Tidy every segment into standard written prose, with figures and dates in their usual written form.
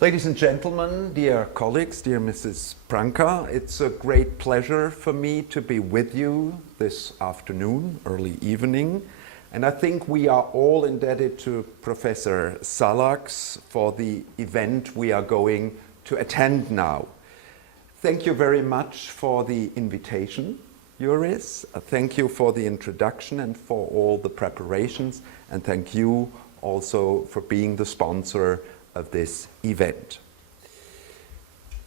Ladies and gentlemen, dear colleagues, dear Mrs. Branca, it's a great pleasure for me to be with you this afternoon, early evening. And I think we are all indebted to Professor Salax for the event we are going to attend now. Thank you very much for the invitation, Juris. Thank you for the introduction and for all the preparations. And thank you also for being the sponsor of this event.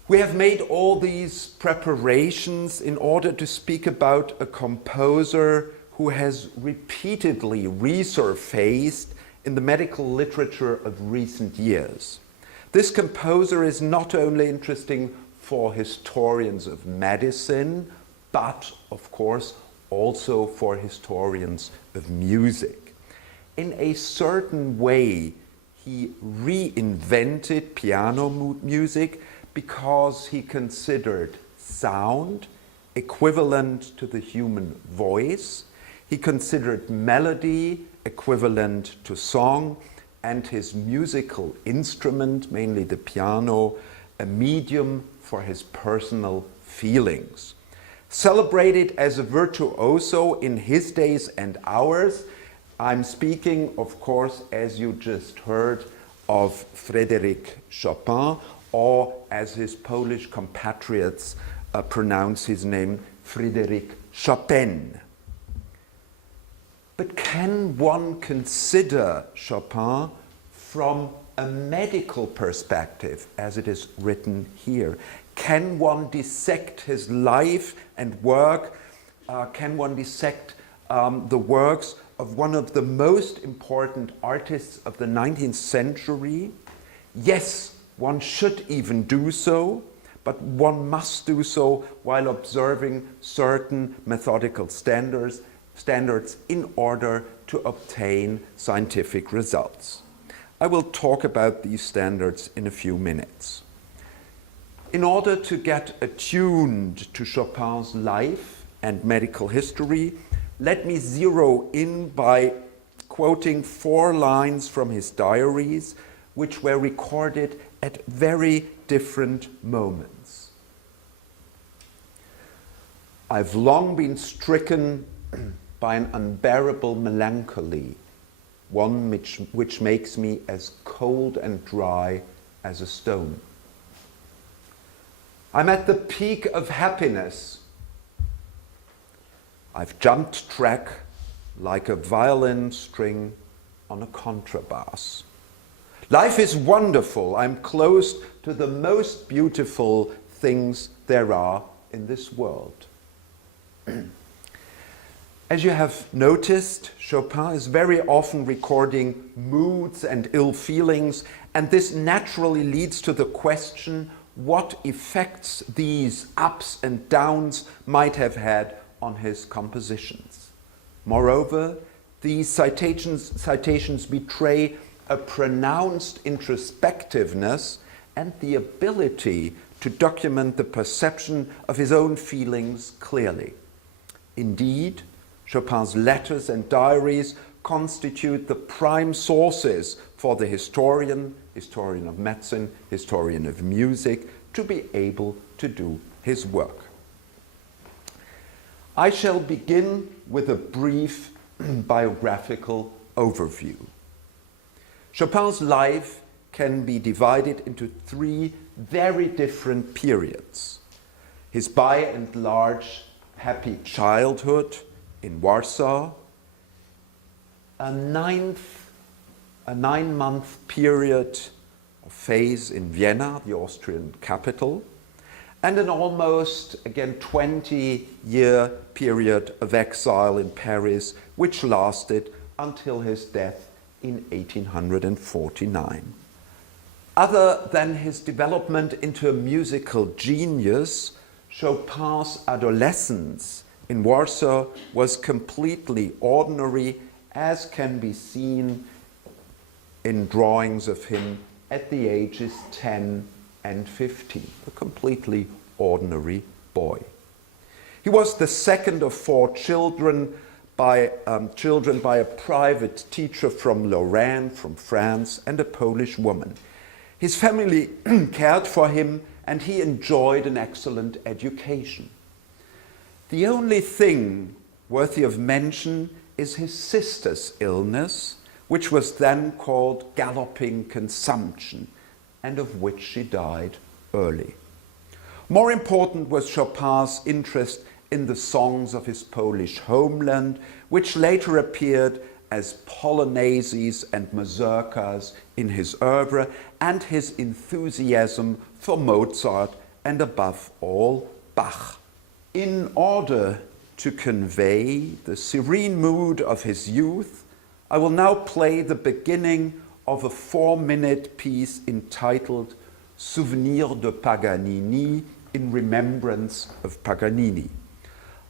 We have made all these preparations in order to speak about a composer who has repeatedly resurfaced in the medical literature of recent years. This composer is not only interesting for historians of medicine, but of course also for historians of music. In a certain way, he reinvented piano music because he considered sound equivalent to the human voice. He considered melody equivalent to song, and his musical instrument, mainly the piano, a medium for his personal feelings. Celebrated as a virtuoso in his days and ours, I'm speaking, of course, as you just heard, of Frederiku Chopin, or as his Polish compatriots pronounce his name, Fryderyk Chopin. But can one consider Chopin from a medical perspective, as it is written here? Can one dissect his life and work? Can one dissect the works of one of the most important artists of the 19th century? Yes, one should even do so, but one must do so while observing certain methodical standards in order to obtain scientific results. I will talk about these standards in a few minutes. In order to get attuned to Chopin's life and medical history, let me zero in by quoting 4 lines from his diaries, which were recorded at very different moments. I've long been stricken by an unbearable melancholy, one which makes me as cold and dry as a stone. I'm at the peak of happiness. I've jumped track like a violin string on a contrabass. Life is wonderful. I'm close to the most beautiful things there are in this world. As you have noticed, Chopin is very often recording moods and ill feelings, and this naturally leads to the question what effects these ups and downs might have had on his compositions. Moreover, these citations betray a pronounced introspectiveness and the ability to document the perception of his own feelings clearly. Indeed, Chopin's letters and diaries constitute the prime sources for the historian of medicine, historian of music, to be able to do his work. I shall begin with a brief biographical overview. Chopin's life can be divided into 3 very different periods. His by and large happy childhood in Warsaw, a 9-month period of phase in Vienna, the Austrian capital, and an almost, again, 20-year period of exile in Paris, which lasted until his death in 1849. Other than his development into a musical genius, Chopin's adolescence in Warsaw was completely ordinary, as can be seen in drawings of him at the ages 10 and 15, a completely ordinary boy. He was the second of 4 children by a private teacher from Lorraine, from France, and a Polish woman. His family cared for him and he enjoyed an excellent education. The only thing worthy of mention is his sister's illness, which was then called galloping consumption, and of which she died early. More important was Chopin's interest in the songs of his Polish homeland, which later appeared as polonaises and mazurkas in his oeuvre, and his enthusiasm for Mozart and above all Bach. In order to convey the serene mood of his youth, I will now play the beginning of a 4-minute piece entitled Souvenir de Paganini, in remembrance of Paganini.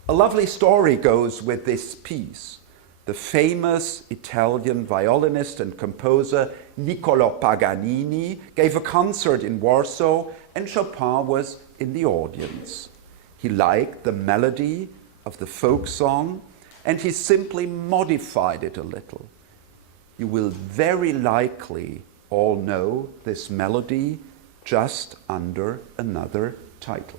A lovely story goes with this piece. The famous Italian violinist and composer Niccolò Paganini gave a concert in Warsaw and Chopin was in the audience. He liked the melody of the folk song and he simply modified it a little. You will very likely all know this melody just under another title.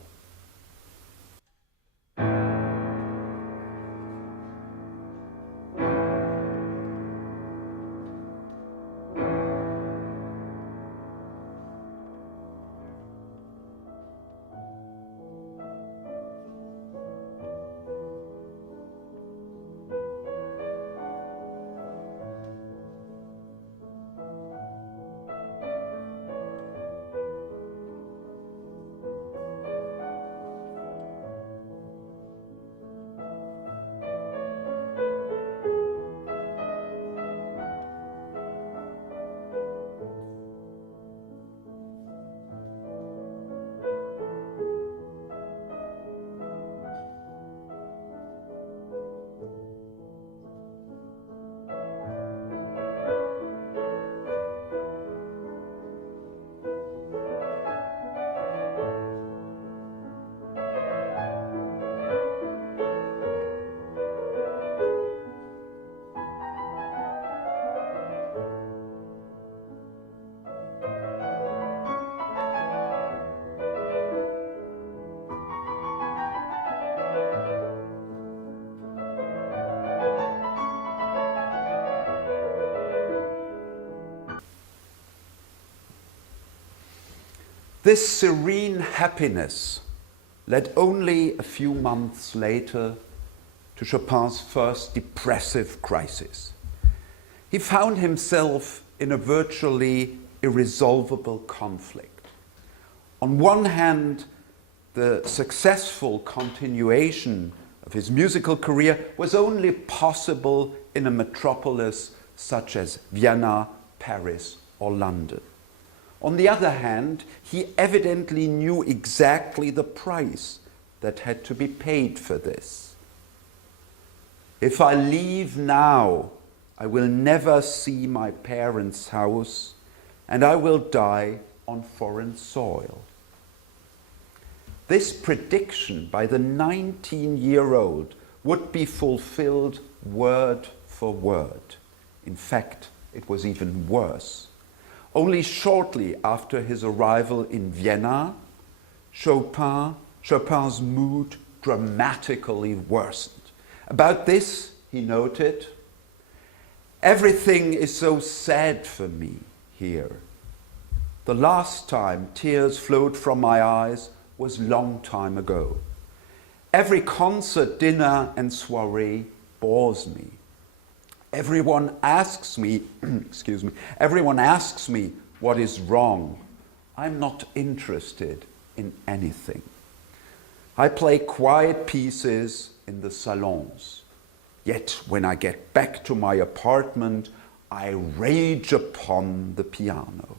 This serene happiness led only a few months later to Chopin's first depressive crisis. He found himself in a virtually irresolvable conflict. On one hand, the successful continuation of his musical career was only possible in a metropolis such as Vienna, Paris, or London. On the other hand, he evidently knew exactly the price that had to be paid for this. If I leave now, I will never see my parents' house, and I will die on foreign soil. This prediction by the 19-year-old would be fulfilled word for word. In fact, it was even worse. Only shortly after his arrival in Vienna, Chopin's mood dramatically worsened. About this, he noted, "Everything is so sad for me here. The last time tears flowed from my eyes was long time ago. Every concert, dinner, and soiree bores me. Everyone asks me, everyone asks me what is wrong. I'm not interested in anything. I play quiet pieces in the salons. Yet when I get back to my apartment, I rage upon the piano."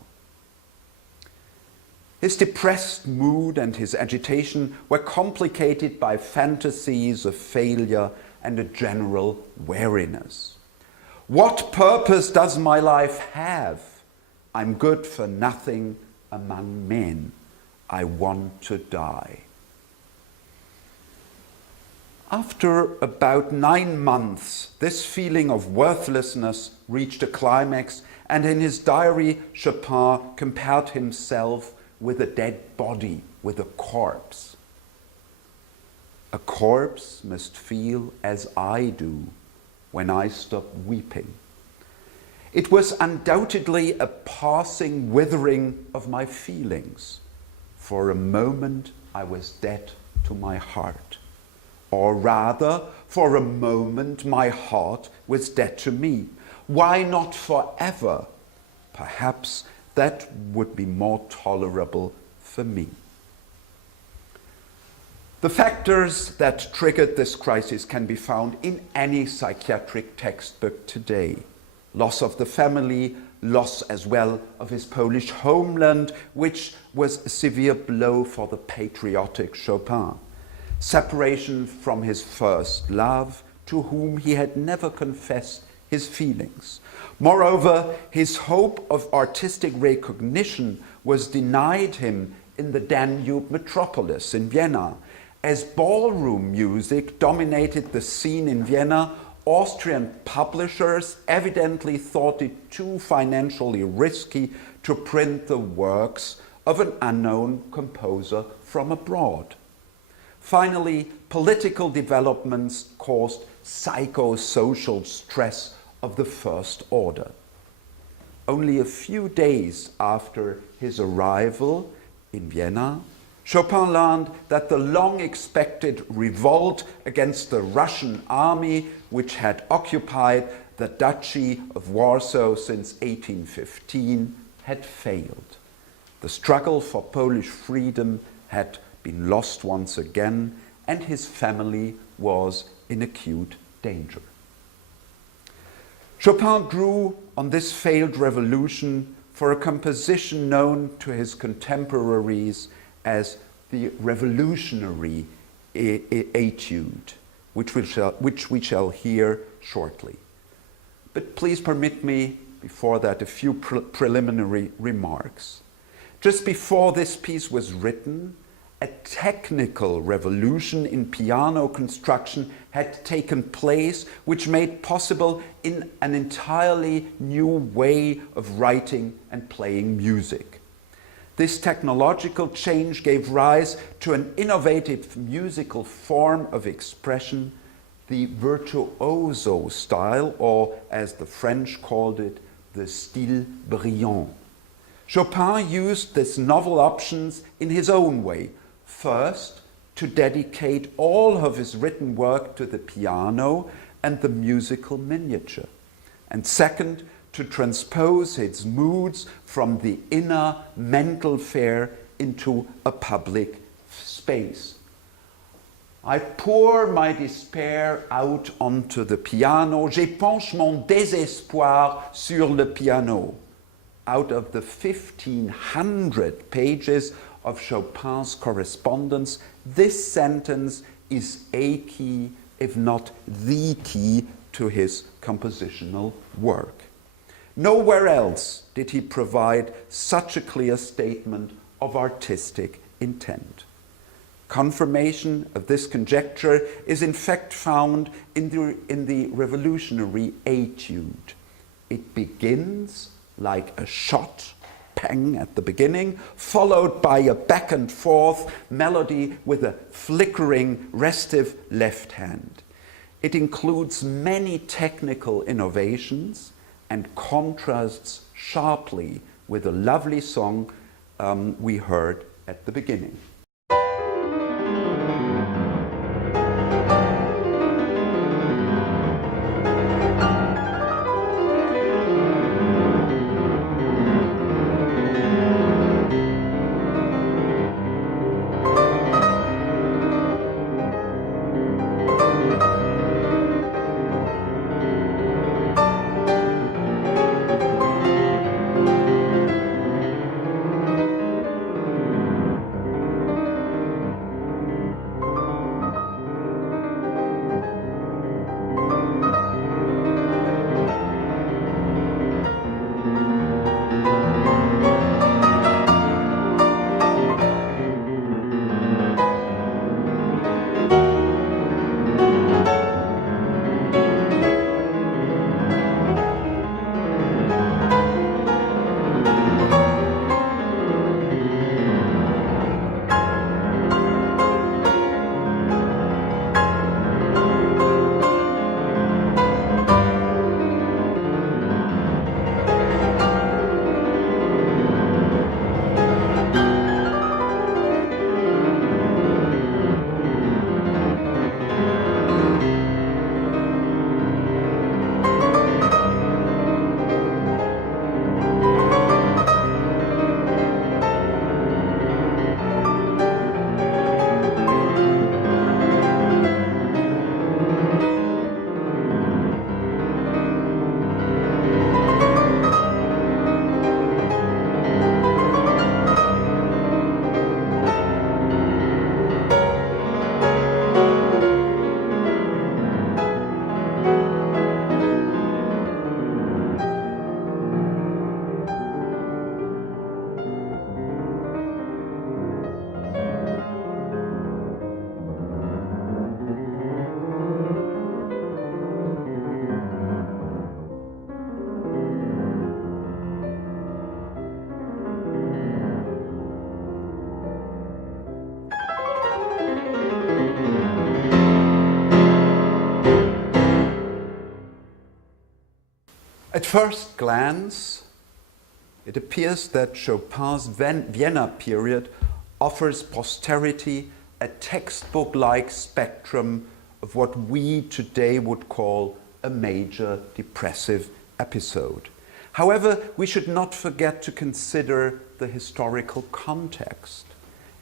His depressed mood and his agitation were complicated by fantasies of failure and a general weariness. "What purpose does my life have? I'm good for nothing among men. I want to die." After about 9 months, this feeling of worthlessness reached a climax and in his diary, Chopin compared himself with a dead body, with a corpse. A corpse must feel as I do when I stop weeping. It was undoubtedly a passing withering of my feelings. For a moment I was dead to my heart. Or rather, for a moment my heart was dead to me. Why not forever? Perhaps that would be more tolerable for me. The factors that triggered this crisis can be found in any psychiatric textbook today. Loss of the family, loss as well of his Polish homeland, which was a severe blow for the patriotic Chopin. Separation from his first love, to whom he had never confessed his feelings. Moreover, his hope of artistic recognition was denied him in the Danube metropolis in Vienna. As ballroom music dominated the scene in Vienna, Austrian publishers evidently thought it too financially risky to print the works of an unknown composer from abroad. Finally, political developments caused psychosocial stress of the first order. Only a few days after his arrival in Vienna, Chopin learned that the long-expected revolt against the Russian army, which had occupied the Duchy of Warsaw since 1815, had failed. The struggle for Polish freedom had been lost once again, and his family was in acute danger. Chopin drew on this failed revolution for a composition known to his contemporaries as the revolutionary etude, which we shall hear shortly. But please permit me, before that, a few preliminary remarks. Just before this piece was written, a technical revolution in piano construction had taken place, which made possible in an entirely new way of writing and playing music. This technological change gave rise to an innovative musical form of expression, the virtuoso style, or as the French called it, the style brillant. Chopin used these novel options in his own way. First, to dedicate all of his written work to the piano and the musical miniature. And second, to transpose his moods from the inner mental fair into a public space. I pour my despair out onto the piano. J'épanche mon désespoir sur le piano. Out of the 1,500 pages of Chopin's correspondence, this sentence is a key, if not the key, to his compositional work. Nowhere else did he provide such a clear statement of artistic intent. Confirmation of this conjecture is in fact found in the revolutionary etude. It begins like a shot, pang at the beginning, followed by a back and forth melody with a flickering restive left hand. It includes many technical innovations and contrasts sharply with the lovely song we heard at the beginning. At first glance, it appears that Chopin's Vienna period offers posterity a textbook-like spectrum of what we today would call a major depressive episode. However, we should not forget to consider the historical context.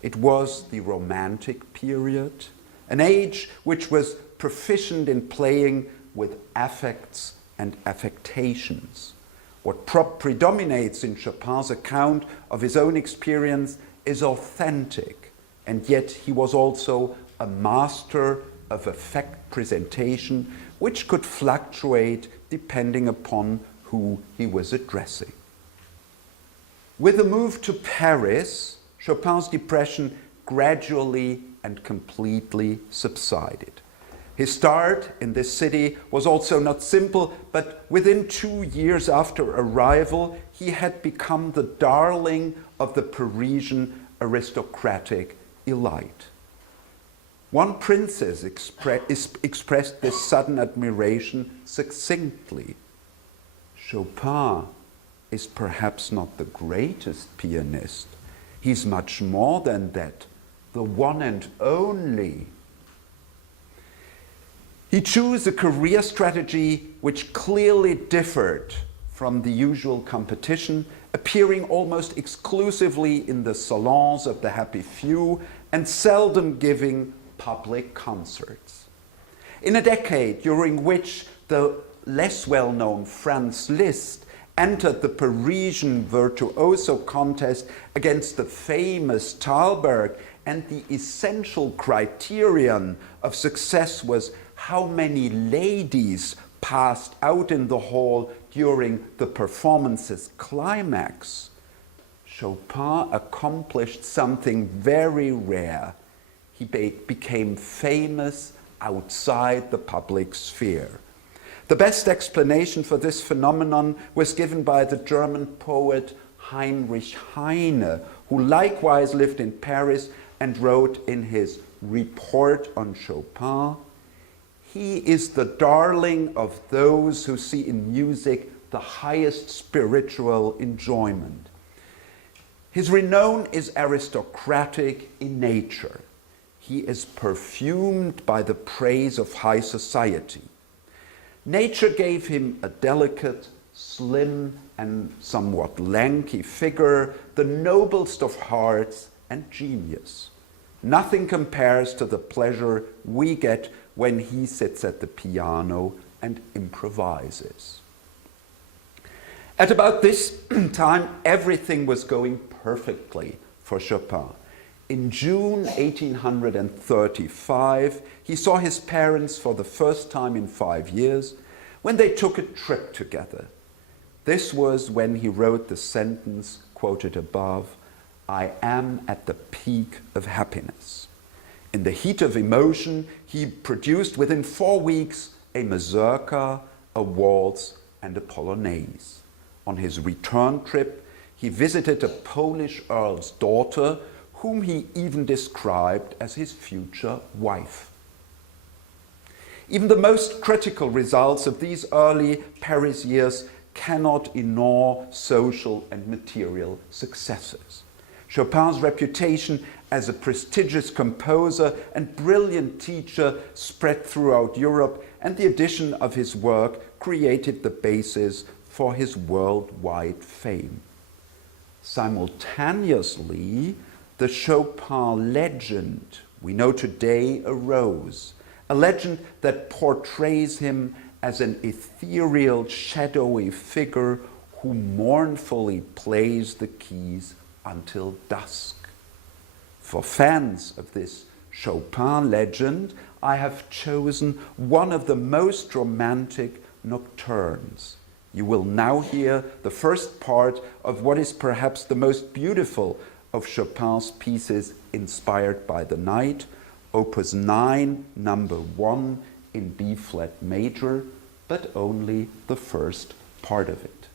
It was the Romantic period, an age which was proficient in playing with affects and affectations. What predominates in Chopin's account of his own experience is authentic, and yet he was also a master of affect presentation, which could fluctuate depending upon who he was addressing. With the move to Paris, Chopin's depression gradually and completely subsided. His start in this city was also not simple, but within 2 years after arrival, he had become the darling of the Parisian aristocratic elite. One princess expressed this sudden admiration succinctly. Chopin is perhaps not the greatest pianist. He's much more than that, the one and only. He chose a career strategy which clearly differed from the usual competition, appearing almost exclusively in the salons of the happy few and seldom giving public concerts. In a decade during which the less well-known Franz Liszt entered the Parisian virtuoso contest against the famous Thalberg, and the essential criterion of success was how many ladies passed out in the hall during the performance's climax, Chopin accomplished something very rare. He became famous outside the public sphere. The best explanation for this phenomenon was given by the German poet Heinrich Heine, who likewise lived in Paris and wrote in his Report on Chopin, "He is the darling of those who see in music the highest spiritual enjoyment. His renown is aristocratic in nature. He is perfumed by the praise of high society. Nature gave him a delicate, slim, and somewhat lanky figure, the noblest of hearts and genius. Nothing compares to the pleasure we get when he sits at the piano and improvises." At about this time, everything was going perfectly for Chopin. In June 1835, he saw his parents for the first time in 5 years when they took a trip together. This was when he wrote the sentence quoted above, "I am at the peak of happiness." In the heat of emotion, he produced within 4 weeks a mazurka, a waltz, and a polonaise. On his return trip, he visited a Polish earl's daughter, whom he even described as his future wife. Even the most critical results of these early Paris years cannot ignore social and material successes. Chopin's reputation as a prestigious composer and brilliant teacher spread throughout Europe, and the addition of his work created the basis for his worldwide fame. Simultaneously, the Chopin legend we know today arose, a legend that portrays him as an ethereal, shadowy figure who mournfully plays the keys until dusk. For fans of this Chopin legend, I have chosen one of the most romantic nocturnes. You will now hear the first part of what is perhaps the most beautiful of Chopin's pieces inspired by the night, Opus 9, number 1 in B-flat major, but only the first part of it.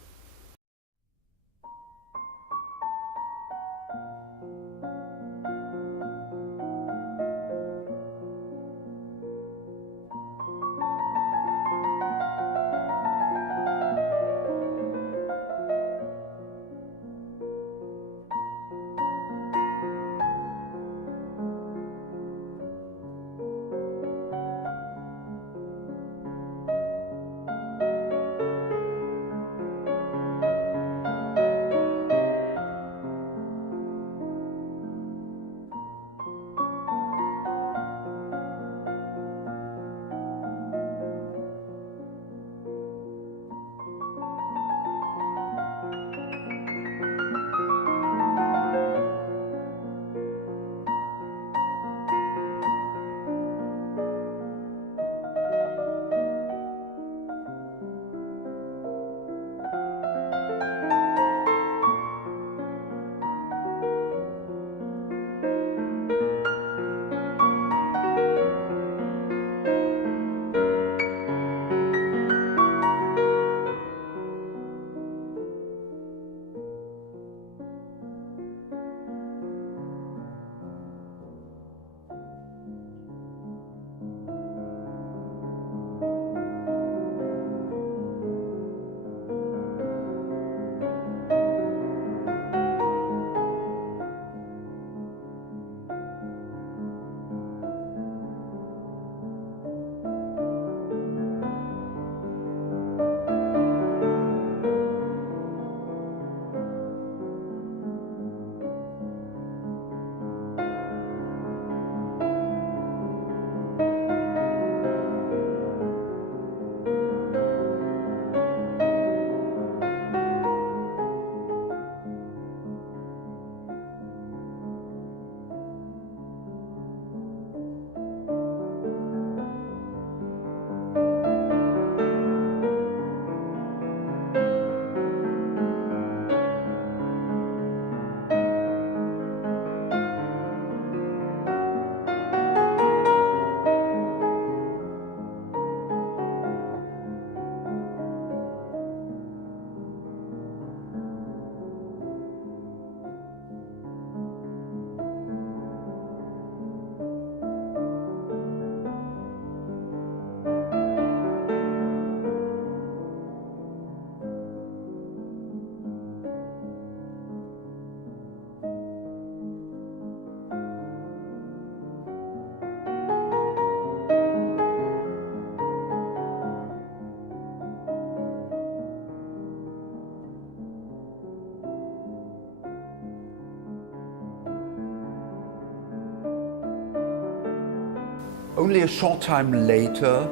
Only a short time later,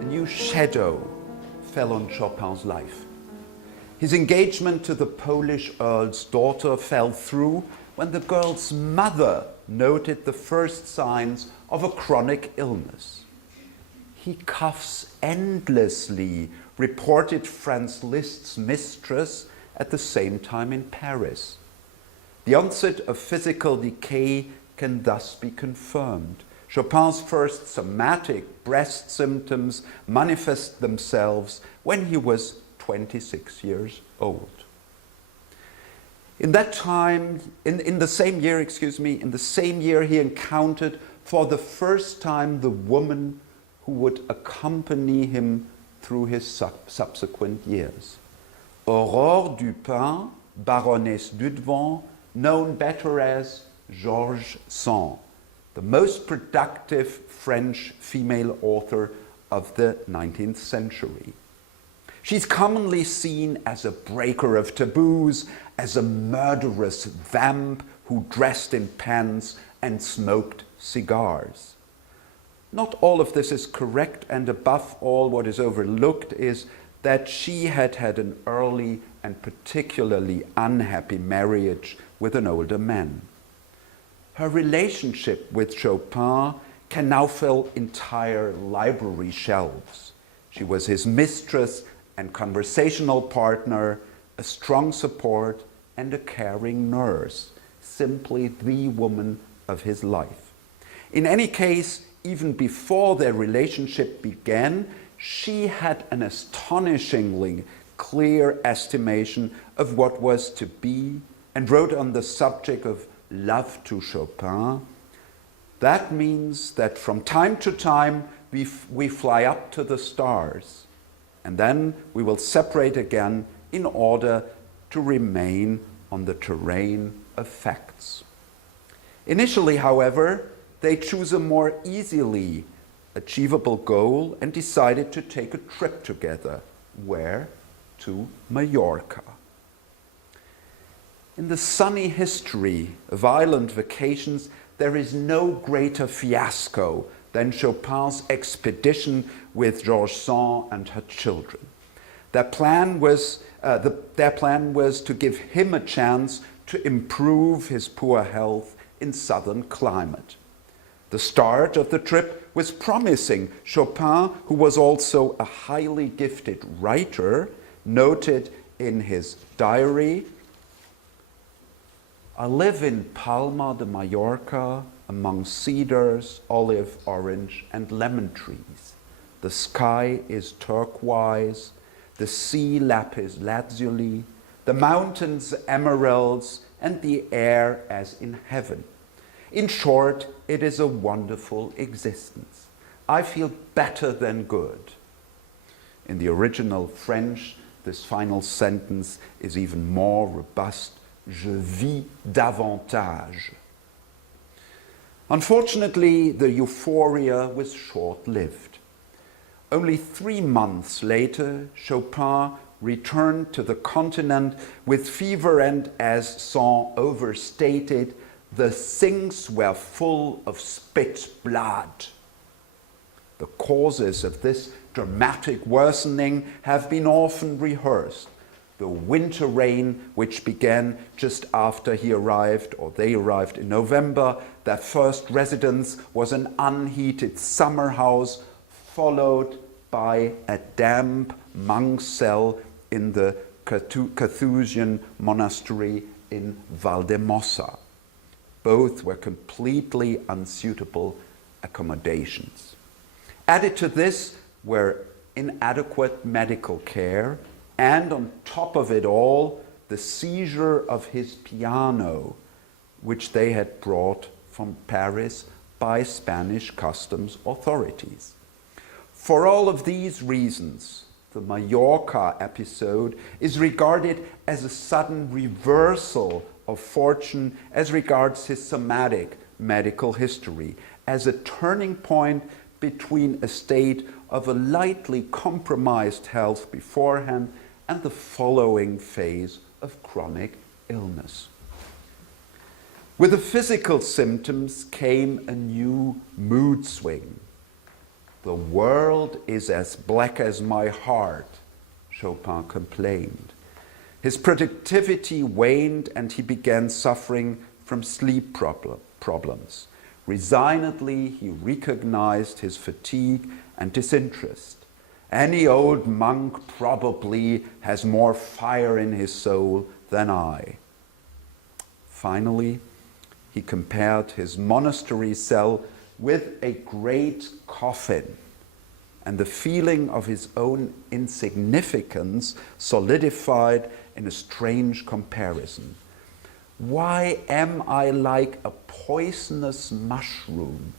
a new shadow fell on Chopin's life. His engagement to the Polish earl's daughter fell through when the girl's mother noted the first signs of a chronic illness. He cuffs endlessly, reported Franz Liszt's mistress at the same time in Paris. The onset of physical decay can thus be confirmed. Chopin's first somatic breast symptoms manifest themselves when he was 26 years old. In that time, in the same year, he encountered for the first time the woman who would accompany him through his subsequent years. Aurore Dupin, Baroness Dudevant, known better as Georges Sand, the most productive French female author of the 19th century. She's commonly seen as a breaker of taboos, as a murderous vamp who dressed in pants and smoked cigars. Not all of this is correct, and above all, what is overlooked is that she had had an early and particularly unhappy marriage with an older man. Her relationship with Chopin can now fill entire library shelves. She was his mistress and conversational partner, a strong support, and a caring nurse, simply the woman of his life. In any case, even before their relationship began, she had an astonishingly clear estimation of what was to be and wrote on the subject of love to Chopin. That means that from time to time we fly up to the stars, and then we will separate again in order to remain on the terrain of facts. Initially, however, they choose a more easily achievable goal and decided to take a trip together. Where? To Mallorca. In the sunny history of island vacations, there is no greater fiasco than Chopin's expedition with Georges Sand and her children. Their plan was to give him a chance to improve his poor health in southern climate. The start of the trip was promising. Chopin, who was also a highly gifted writer, noted in his diary, "I live in Palma de Mallorca among cedars, olive, orange, and lemon trees. The sky is turquoise, the sea lapis lazuli, the mountains emeralds, and the air as in heaven. In short, it is a wonderful existence. I feel better than good." In the original French, this final sentence is even more robust. "Je vis davantage." Unfortunately, the euphoria was short-lived. Only 3 months later, Chopin returned to the continent with fever, and, as Sand overstated, "the things were full of spit blood." The causes of this dramatic worsening have been often rehearsed. The winter rain, which began just after they arrived in November. Their first residence was an unheated summer house, followed by a damp monk's cell in the Carthusian monastery in Valdemossa. Both were completely unsuitable accommodations. Added to this were inadequate medical care, and on top of it all, the seizure of his piano, which they had brought from Paris by Spanish customs authorities. For all of these reasons, the Mallorca episode is regarded as a sudden reversal of fortune as regards his somatic medical history, as a turning point between a state of a lightly compromised health beforehand and the following phase of chronic illness. With the physical symptoms came a new mood swing. "The world is as black as my heart," Chopin complained. His productivity waned and he began suffering from sleep problems. Resignedly, he recognized his fatigue and disinterest. "Any old monk probably has more fire in his soul than I." Finally, he compared his monastery cell with a great coffin, and the feeling of his own insignificance solidified in a strange comparison. "Why am I like a poisonous mushroom,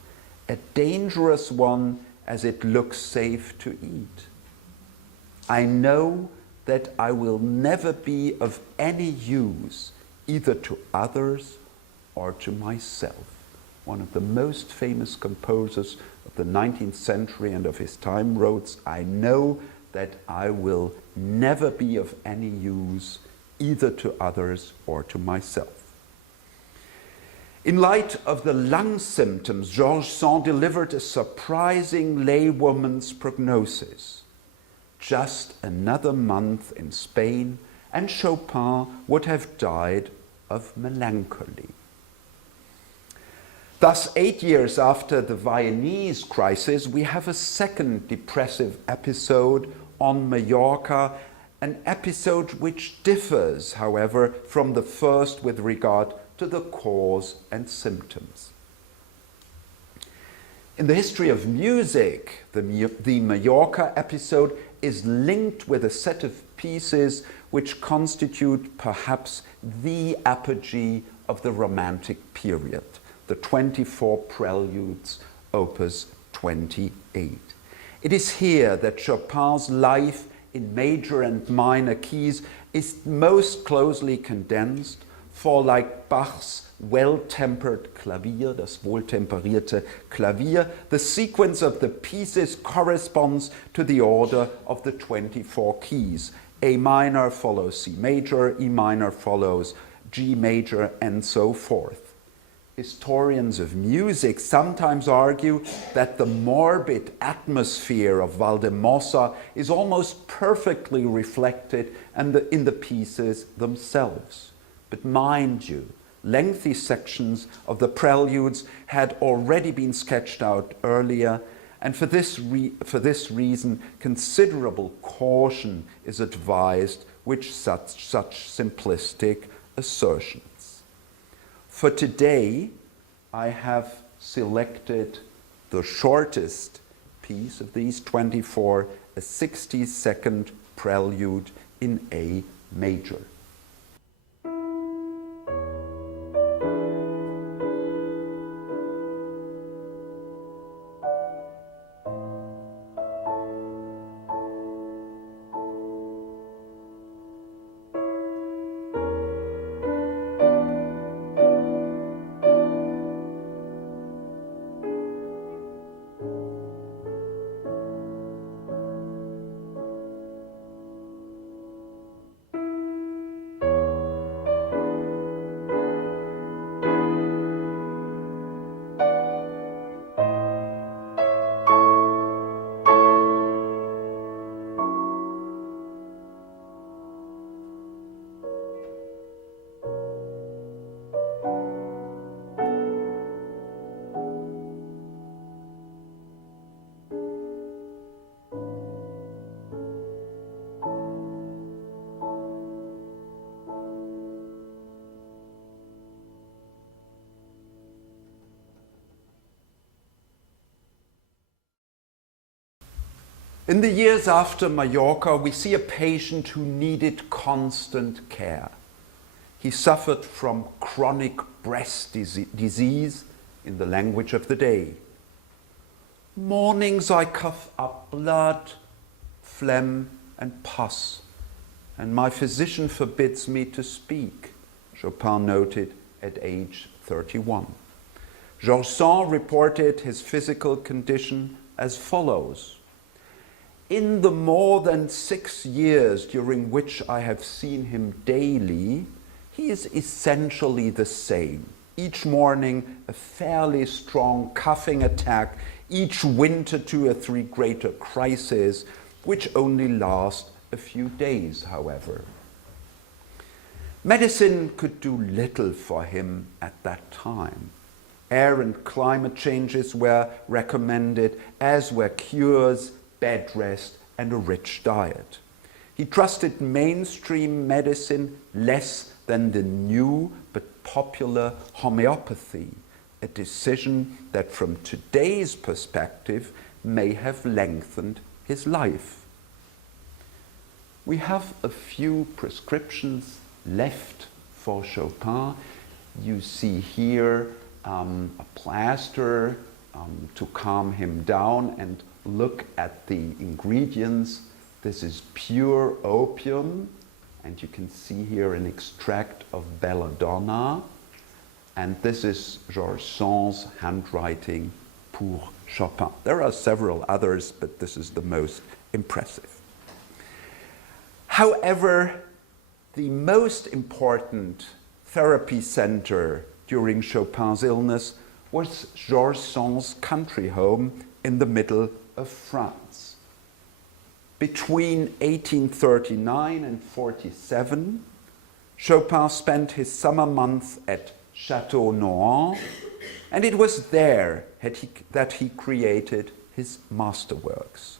a dangerous one as it looks safe to eat? I know that I will never be of any use either to others or to myself." One of the most famous composers of the 19th century and of his time wrote, "I know that I will never be of any use either to others or to myself." In light of the lung symptoms, Georges Sand delivered a surprising laywoman's prognosis. Just another month in Spain and Chopin would have died of melancholy. Thus, 8 years after the Viennese crisis, we have a second depressive episode on Mallorca, an episode which differs, however, from the first with regard to the cause and symptoms. In the history of music, the Mallorca episode is linked with a set of pieces which constitute perhaps the apogee of the Romantic period, the 24 Preludes, opus 28. It is here that Chopin's life in major and minor keys is most closely condensed, for like Bach's well-tempered Klavier, das wohltemperierte Klavier, the sequence of the pieces corresponds to the order of the 24 keys. A minor follows C major, E minor follows G major, and so forth. Historians of music sometimes argue that the morbid atmosphere of Valdemosa is almost perfectly reflected in the pieces themselves. But mind you, lengthy sections of the preludes had already been sketched out earlier, and for this reason, considerable caution is advised with such simplistic assertions. For today, I have selected the shortest piece of these 24, a 60-second prelude in A major. In the years after Mallorca, we see a patient who needed constant care. He suffered from chronic breast disease, in the language of the day. "Mornings I cough up blood, phlegm and pus, and my physician forbids me to speak," Chopin noted at age 31. Georges Sand reported his physical condition as follows: "In the more than 6 years during which I have seen him daily, he is essentially the same. Each morning, a fairly strong coughing attack, each winter 2 or 3 greater crises, which only last a few days, however. Medicine could do little for him at that time. Air and climate changes were recommended, as were cures, bed rest, and a rich diet. He trusted mainstream medicine less than the new but popular homeopathy, a decision that from today's perspective may have lengthened his life. We have a few prescriptions left for Chopin. You see here a plaster to calm him down, and look at the ingredients. This is pure opium, and you can see here an extract of belladonna, and this is Georges Sand's handwriting pour Chopin. There are several others, but this is the most impressive. However, the most important therapy center during Chopin's illness was Georges Sand's country home in the middle of France. Between 1839 and 47, Chopin spent his summer months at Château Nohant, and it was there that he created his masterworks.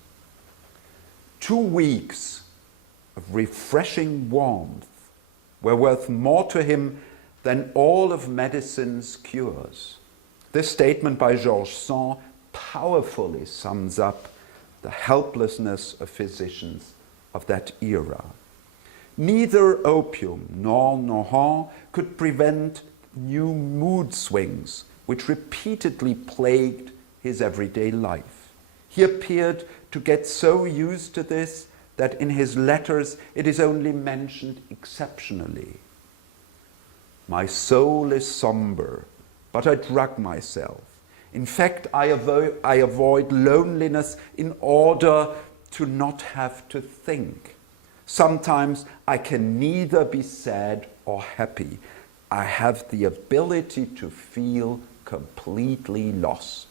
2 weeks of refreshing warmth were worth more to him than all of medicine's cures. This statement by Georges Sand powerfully sums up the helplessness of physicians of that era. Neither opium nor Nohant could prevent new mood swings, which repeatedly plagued his everyday life. He appeared to get so used to this that in his letters it is only mentioned exceptionally. My soul is somber, but I drug myself. In fact, I avoid loneliness in order to not have to think. Sometimes I can neither be sad or happy. I have the ability to feel completely lost.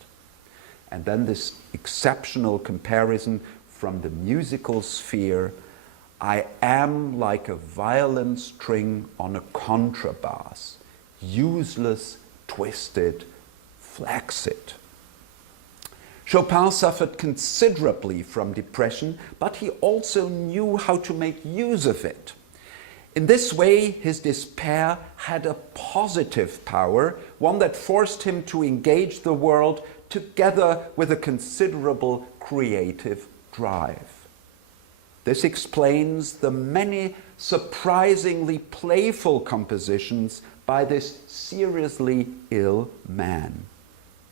And then this exceptional comparison from the musical sphere: I am like a violin string on a contrabass, useless, twisted, flaccid. Chopin suffered considerably from depression, but he also knew how to make use of it. In this way, his despair had a positive power, one that forced him to engage the world together with a considerable creative drive. This explains the many surprisingly playful compositions by this seriously ill man.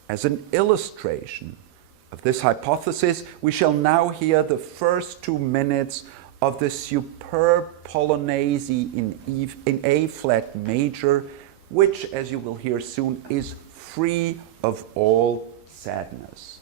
As an illustration of this hypothesis, we shall now hear the first 2 minutes of the superb Polonaise in A-flat major, which, as you will hear soon, is free of all sadness.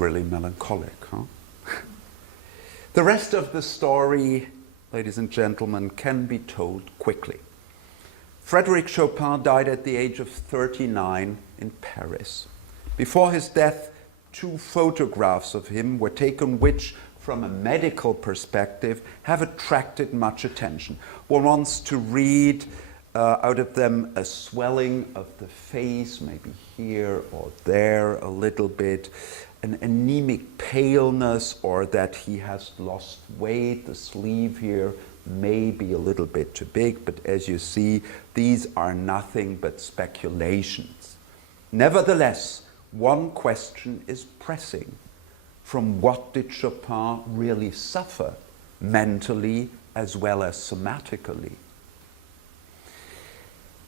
really melancholic, huh? The rest of the story, ladies and gentlemen, can be told quickly. Frederik Chopin died at the age of 39 in Paris. Before his death, 2 photographs of him were taken which, from a medical perspective, have attracted much attention. One wants to read out of them a swelling of the face, maybe here or there a little bit, an anemic paleness, or that he has lost weight. The sleeve here may be a little bit too big, but as you see, these are nothing but speculations. Nevertheless, one question is pressing. From what did Chopin really suffer, mentally as well as somatically?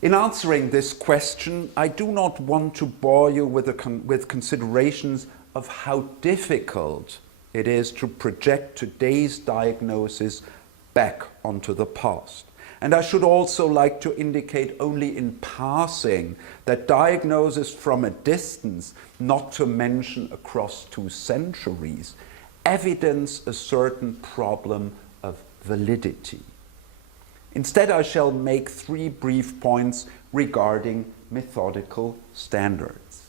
In answering this question, I do not want to bore you with considerations of how difficult it is to project today's diagnosis back onto the past. And I should also like to indicate only in passing that diagnosis from a distance, not to mention across 2 centuries, evidence a certain problem of validity. Instead, I shall make 3 brief points regarding methodical standards.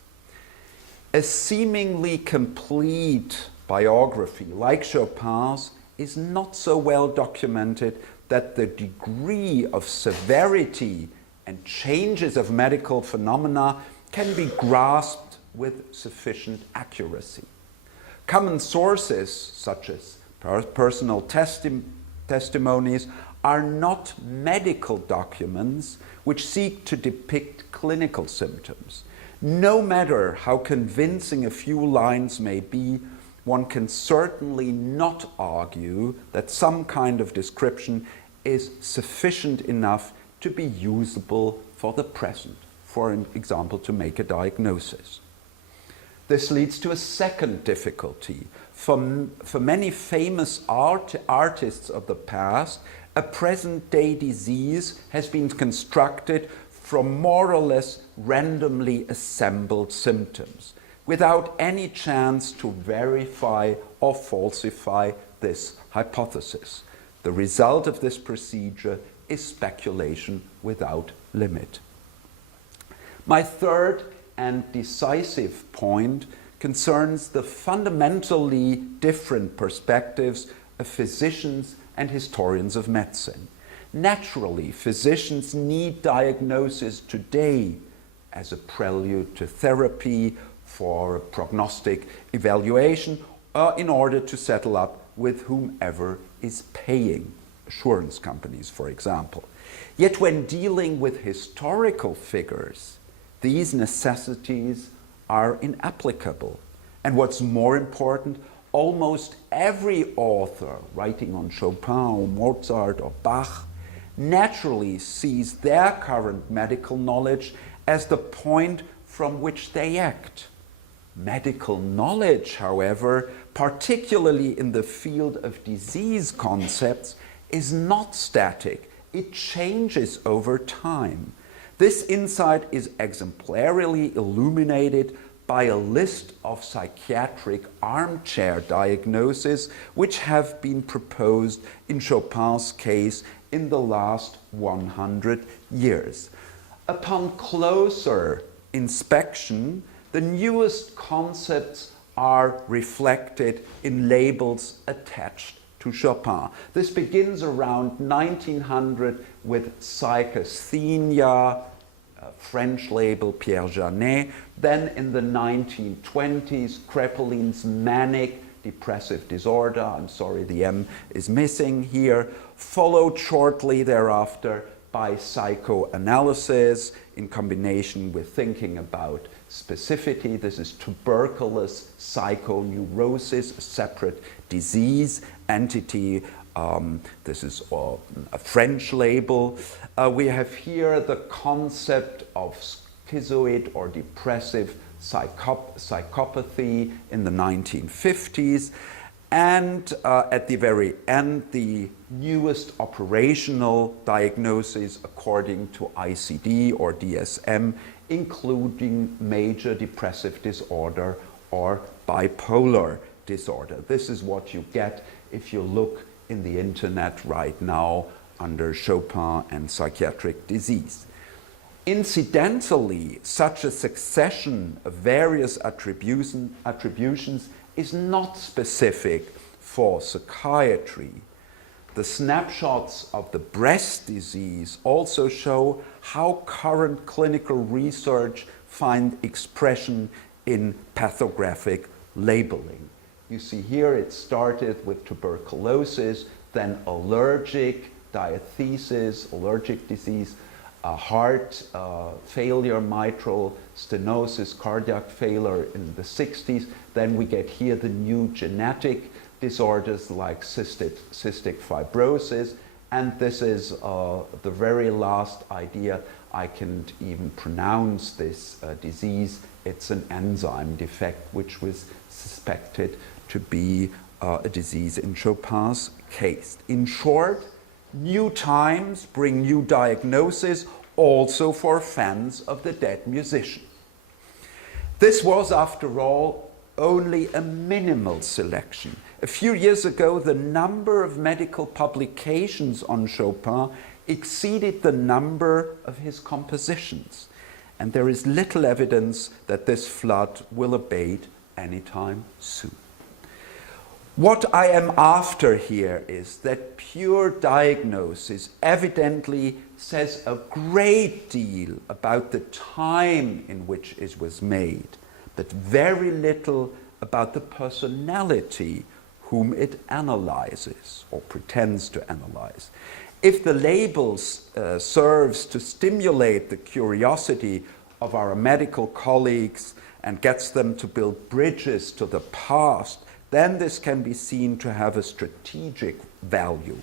A seemingly complete biography like Chopin's is not so well documented that the degree of severity and changes of medical phenomena can be grasped with sufficient accuracy. Common sources, such as personal testimonies, are not medical documents which seek to depict clinical symptoms. No matter how convincing a few lines may be, one can certainly not argue that some kind of description is sufficient enough to be usable for the present, for example, to make a diagnosis. This leads to a second difficulty. For many famous artists of the past, a present-day disease has been constructed from more or less randomly assembled symptoms, without any chance to verify or falsify this hypothesis. The result of this procedure is speculation without limit. My third and decisive point concerns the fundamentally different perspectives of physicians and historians of medicine. Naturally, physicians need diagnosis today as a prelude to therapy, for prognostic evaluation, or in order to settle up with whomever is paying, insurance companies, for example. Yet when dealing with historical figures, these necessities are inapplicable. And what's more important, almost every author writing on Chopin or Mozart or Bach naturally sees their current medical knowledge as the point from which they act. Medical knowledge, however, particularly in the field of disease concepts, is not static. It changes over time. This insight is exemplarily illuminated by a list of psychiatric armchair diagnoses which have been proposed in Chopin's case in the last 100 years. Upon closer inspection, the newest concepts are reflected in labels attached to Chopin. This begins around 1900 with psychasthenia, French label Pierre Janet. Then in the 1920s, Kreppelin's manic depressive disorder, I'm sorry the M is missing here, followed shortly thereafter by psychoanalysis in combination with thinking about specificity. This is tuberculous psychoneurosis, a separate disease entity. This is a French label. We have here the concept of schizoid or depressive psychopathy in the 1950s. And at the very end, the newest operational diagnosis according to ICD or DSM, including major depressive disorder or bipolar disorder. This is what you get if you look in the internet right now under Chopin and psychiatric disease. Incidentally, such a succession of various attributions is not specific for psychiatry. The snapshots of the breast disease also show how current clinical research finds expression in pathographic labeling. You see here it started with tuberculosis, then allergic diathesis, allergic disease, heart failure, mitral stenosis, cardiac failure in the 60s. Then we get here the new genetic disorders like cystic fibrosis. And this is the very last idea. I can't even pronounce this disease. It's an enzyme defect which was suspected to be a disease in Chopin's case. In short, new times bring new diagnoses also for fans of the dead musician. This was, after all, only a minimal selection. A few years ago, the number of medical publications on Chopin exceeded the number of his compositions, and there is little evidence that this flood will abate anytime soon. What I am after here is that pure diagnosis evidently says a great deal about the time in which it was made, but very little about the personality whom it analyzes or pretends to analyze. If the label serves to stimulate the curiosity of our medical colleagues and gets them to build bridges to the past, then this can be seen to have a strategic value.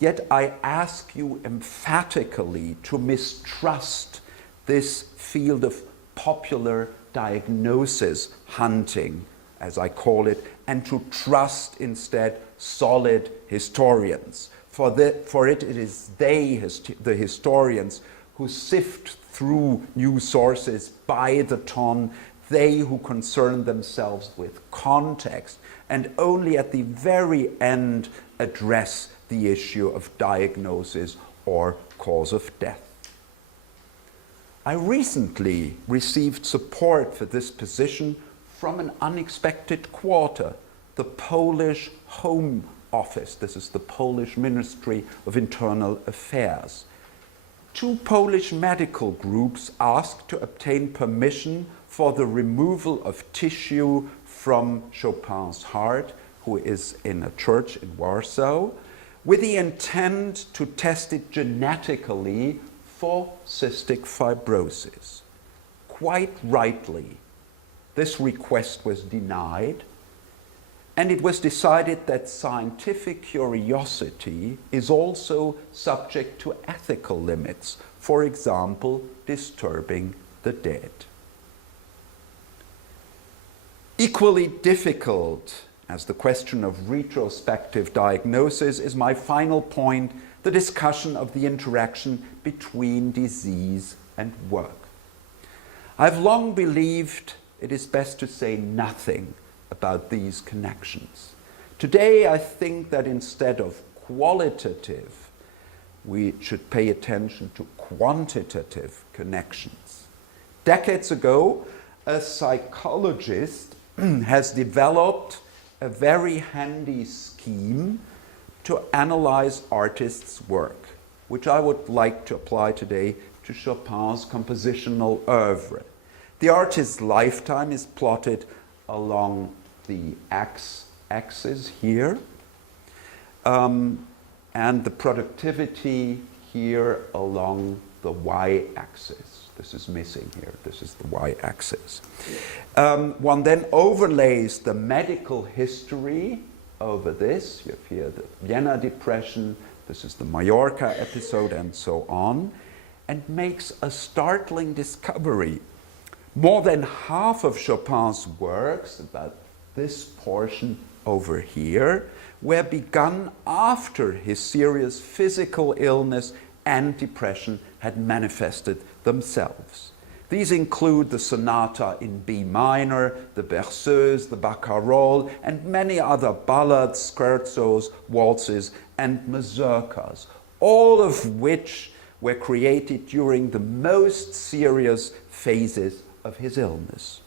Yet I ask you emphatically to mistrust this field of popular diagnosis hunting, as I call it, and to trust instead solid historians. For it is they, the historians, who sift through new sources by the ton, they who concern themselves with context, and only at the very end address the issue of diagnosis or cause of death. I recently received support for this position from an unexpected quarter, the Polish Home Office. This is the Polish Ministry of Internal Affairs. 2 Polish medical groups asked to obtain permission for the removal of tissue from Chopin's heart, who is in a church in Warsaw, with the intent to test it genetically for cystic fibrosis. Quite rightly, this request was denied, and it was decided that scientific curiosity is also subject to ethical limits, for example, disturbing the dead. Equally difficult as the question of retrospective diagnosis is my final point, the discussion of the interaction between disease and work. I've long believed it is best to say nothing about these connections. Today, I think that instead of qualitative, we should pay attention to quantitative connections. Decades ago, a psychologist has developed a very handy scheme to analyze artists' work, which I would like to apply today to Chopin's compositional oeuvre. The artist's lifetime is plotted along the x-axis here, and the productivity here along the y-axis. This is missing here. This is the y-axis. One then overlays the medical history over this. You have here the Vienna Depression. This is the Mallorca episode, and so on, and makes a startling discovery. More than half of Chopin's works, about this portion over here, were begun after his serious physical illness and depression had manifested themselves. These include the sonata in B minor, the berceuse, the barcarolle, and many other ballads, scherzos, waltzes, and mazurkas, all of which were created during the most serious phases of his illness.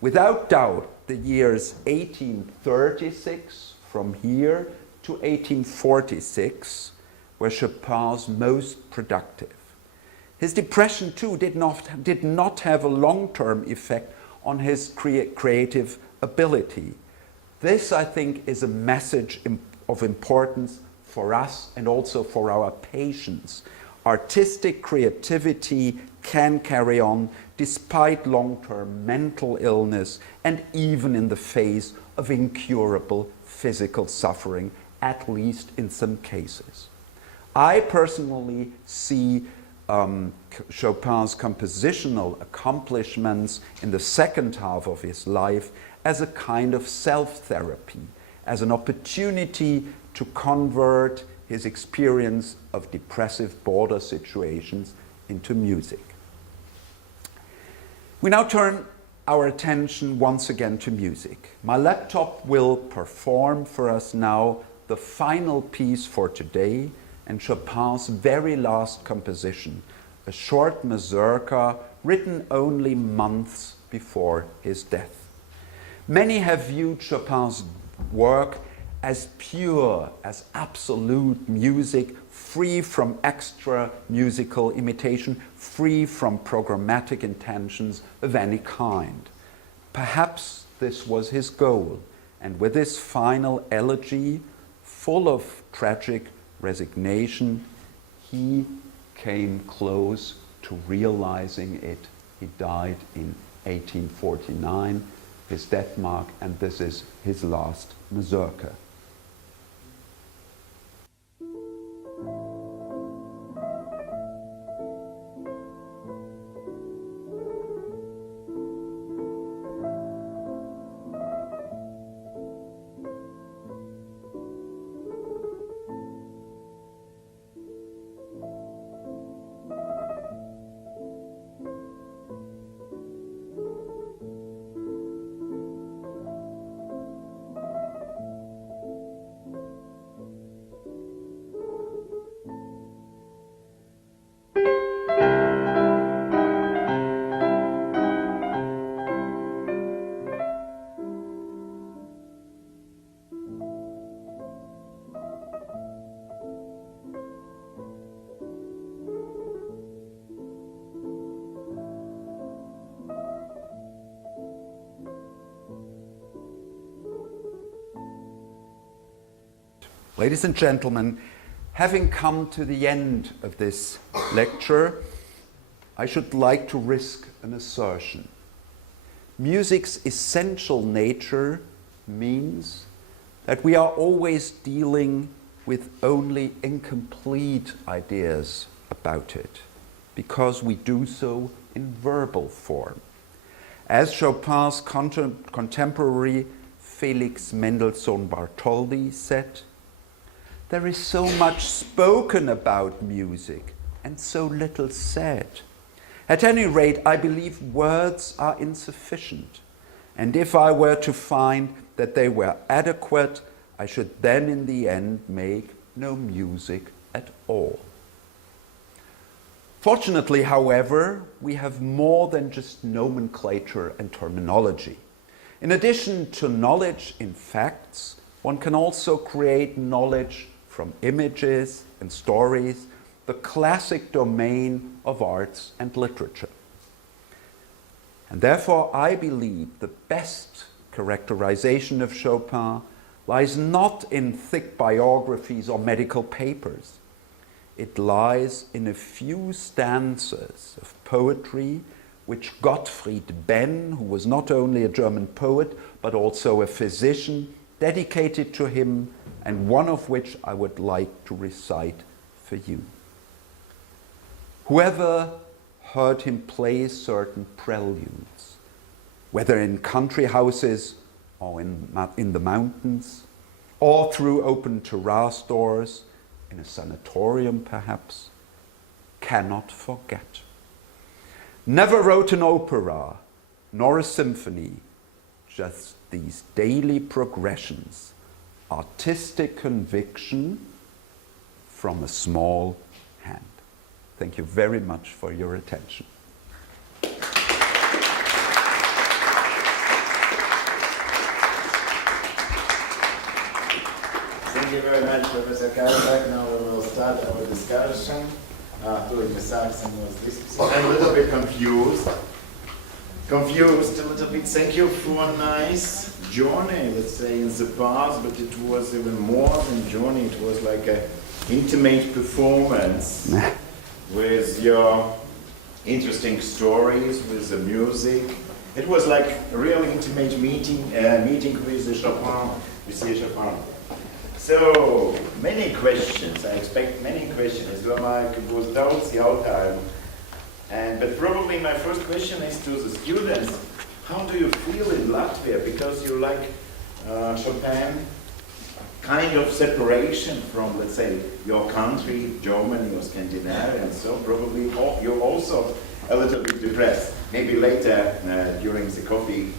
Without doubt, the years 1836 from here to 1846 were Chopin's most productive. His depression, too, did not have a long-term effect on his creative ability. This, I think, is a message of importance for us and also for our patients. Artistic creativity can carry on despite long-term mental illness and even in the face of incurable physical suffering, at least in some cases. I personally see Chopin's compositional accomplishments in the second half of his life as a kind of self-therapy, as an opportunity to convert his experience of depressive border situations into music. We now turn our attention once again to music. My laptop will perform for us now the final piece for today and Chopin's very last composition, a short mazurka written only months before his death. Many have viewed Chopin's work as pure, as absolute music, free from extra musical imitation, free from programmatic intentions of any kind. Perhaps this was his goal, and with this final elegy, full of tragic resignation, he came close to realizing it. He died in 1849, his death mark, and this is his last mazurka. Ladies and gentlemen, having come to the end of this lecture, I should like to risk an assertion. Music's essential nature means that we are always dealing with only incomplete ideas about it, because we do so in verbal form. As Chopin's contemporary Felix Mendelssohn Bartholdy said, there is so much spoken about music and so little said. At any rate, I believe words are insufficient. And if I were to find that they were adequate, I should then in the end make no music at all. Fortunately, however, we have more than just nomenclature and terminology. In addition to knowledge in facts, one can also create knowledge from images and stories, the classic domain of arts and literature. And therefore, I believe the best characterization of Chopin lies not in thick biographies or medical papers. It lies in a few stanzas of poetry which Gottfried Benn, who was not only a German poet but also a physician, dedicated to him, and one of which I would like to recite for you. Whoever heard him play certain preludes, whether in country houses or in the mountains, or through open terrace doors, in a sanatorium perhaps, cannot forget. Never wrote an opera, nor a symphony, just these daily progressions, artistic conviction from a small hand. Thank you very much for your attention. Thank you very much, Professor Karenberg. Now we will start our discussion. I'm a little bit confused. A little bit. Thank you for a nice journey, let's say, in the past, but it was even more than journey. It was like an intimate performance with your interesting stories, with the music. It was like a really intimate meeting with the Chopin, So, many questions, I expect many questions. Es būs daudz jautājumu. But probably my first question is to the students. How do you feel in Latvia? Because you like Chopin, kind of separation from, let's say, your country, Germany or Scandinavia, and so probably you're also a little bit depressed. Maybe later, during the coffee,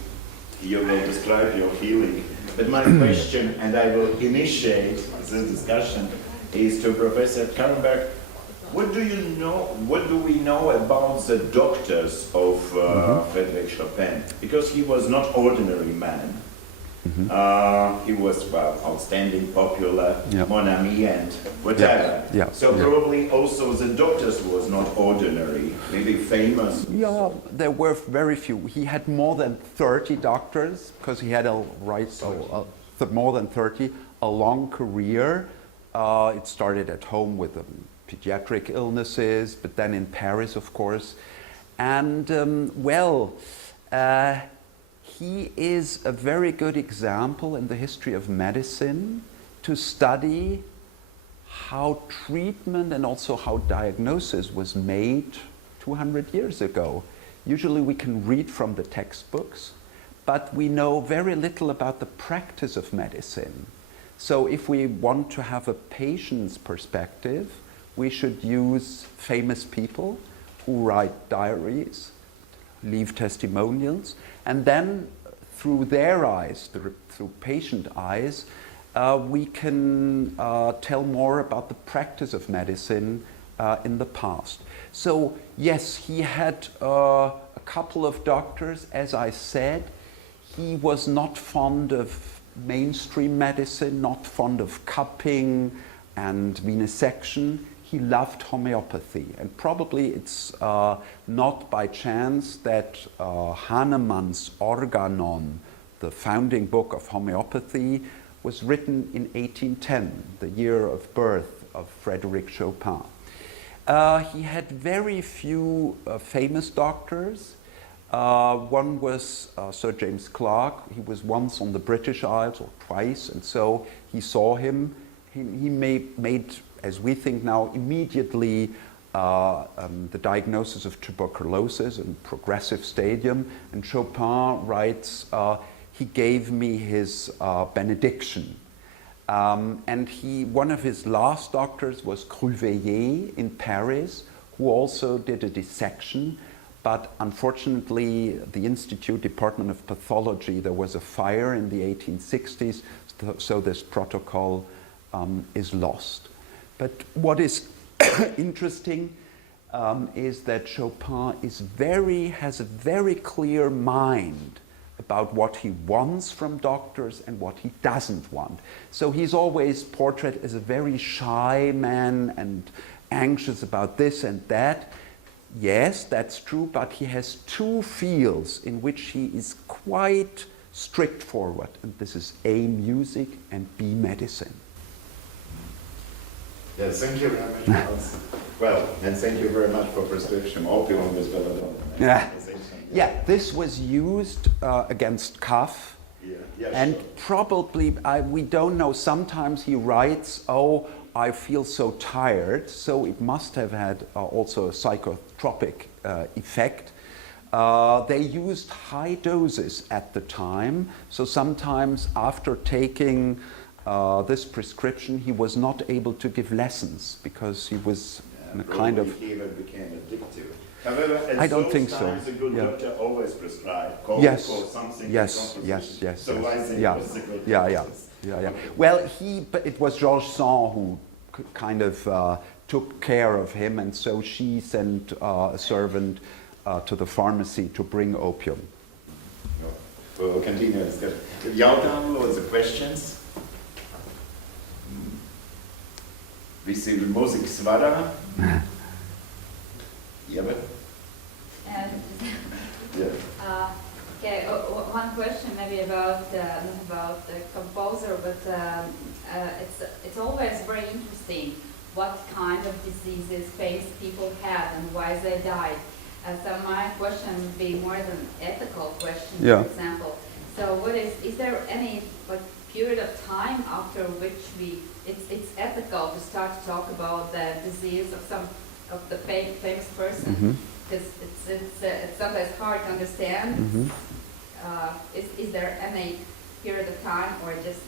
you will describe your feeling. But my question, and I will initiate this discussion, is to Professor Karenberg. What do we know about the doctors of Frederik Chopin? Because he was not ordinary man. He was, well, outstanding, popular, mon ami, and whatever. Probably also the doctors was not ordinary, maybe famous. Yeah, there were very few. He had more than 30 doctors, because he had more than 30, a long career. It started at home with pediatric illnesses, but then in Paris, of course. And, he is a very good example in the history of medicine to study how treatment and also how diagnosis was made 200 years ago. Usually we can read from the textbooks, but we know very little about the practice of medicine. So if we want to have a patient's perspective, we should use famous people who write diaries, leave testimonials, and then through their eyes, through patient eyes, we can tell more about the practice of medicine in the past. So yes, he had a couple of doctors. As I said, he was not fond of mainstream medicine, not fond of cupping and venesection. He loved homeopathy, and probably it's not by chance that Hahnemann's Organon, the founding book of homeopathy, was written in 1810, the year of birth of Frederiku Šopēnu. He had very few famous doctors. One was Sir James Clark. He was once on the British Isles, or twice, and so he saw him. He made, as we think now, immediately the diagnosis of tuberculosis in progressive stadium, and Chopin writes, he gave me his benediction. And one of his last doctors was Cruveilhier in Paris, who also did a dissection, but unfortunately the Institute Department of Pathology, there was a fire in the 1860s, so this protocol is lost. But what is interesting is that Chopin has a very clear mind about what he wants from doctors and what he doesn't want. So he's always portrayed as a very shy man and anxious about this and that. Yes, that's true, but he has two fields in which he is quite straightforward, and this is A, music, and B, medicine. Yes, thank you very much. Well, and thank you very much for prescription opium with belladonna. Yeah, this was used against cough. And sure. Probably, we don't know, sometimes he writes, oh, I feel so tired, so it must have had also a psychotropic effect. They used high doses at the time, so sometimes after taking this prescription, he was not able to give lessons because he was in a kind of... He even became addictive. However, at I don't those think so. times, a good Yeah. doctor always prescribed coke Yes. or something. Yes, for yes, composition. yes, So yes. I think Yeah. it was a good Yeah, yeah, process. yeah, yeah. Well, but it was Georges Sand who kind of took care of him, and so she sent a servant to the pharmacy to bring opium. No. We'll continue discussion. Jautājumu, lūdzu, questions? Visi ir mūzikas varā. Ieva? Yeah. Okay, one question maybe about not about the composer, but it's always very interesting what kind of diseases famous people had and why they died. So my question would be more than ethical question, Yeah. for example. So what is there any like period of time after which it's ethical to start to talk about the disease of some of the famous person? Mhm. Because it's sometimes hard to understand. Mhm. Is there any period of time, or just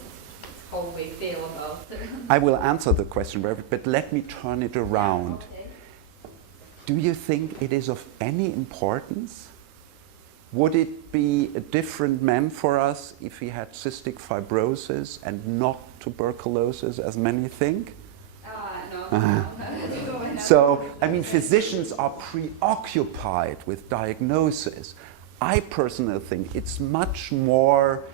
how we feel about it? I will answer the question, but let me turn it around. Okay. Do you think it is of any importance? Would it be a different man for us if he had cystic fibrosis and not tuberculosis, as many think? No. So, I mean, physicians are preoccupied with diagnosis. I personally think it's much more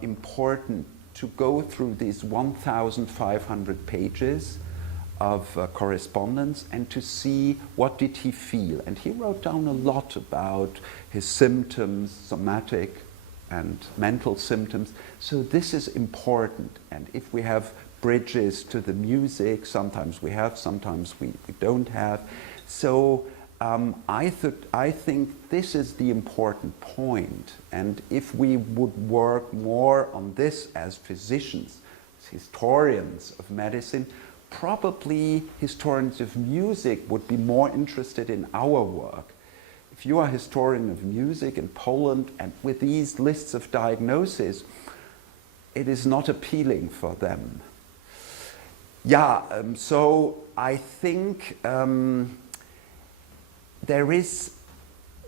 important to go through these 1,500 pages of correspondence and to see what did he feel. And he wrote down a lot about his symptoms, somatic and mental symptoms. So this is important. And if we have bridges to the music, sometimes we have, sometimes we don't have. So I think this is the important point. And if we would work more on this as physicians, as historians of medicine, probably historians of music would be more interested in our work. If you are a historian of music in Poland and with these lists of diagnoses, it is not appealing for them. Yeah, so I think there is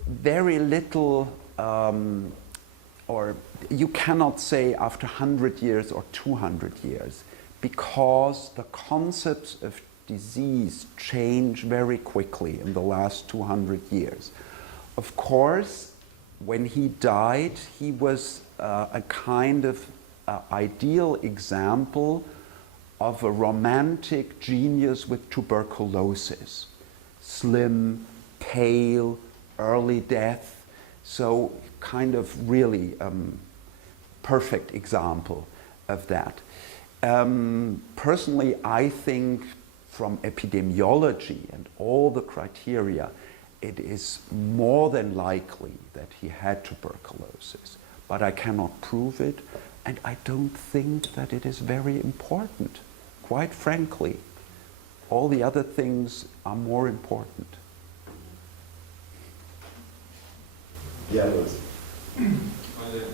very little, or you cannot say after 100 years or 200 years, because the concepts of disease change very quickly in the last 200 years. Of course, when he died, he was a kind of ideal example of a romantic genius with tuberculosis. Slim, pale, early death, so kind of really perfect example of that. Personally, I think from epidemiology and all the criteria, it is more than likely that he had tuberculosis, but I cannot prove it, and I don't think that it is very important, quite frankly. All the other things are more important. Yeah, Lewis. Only a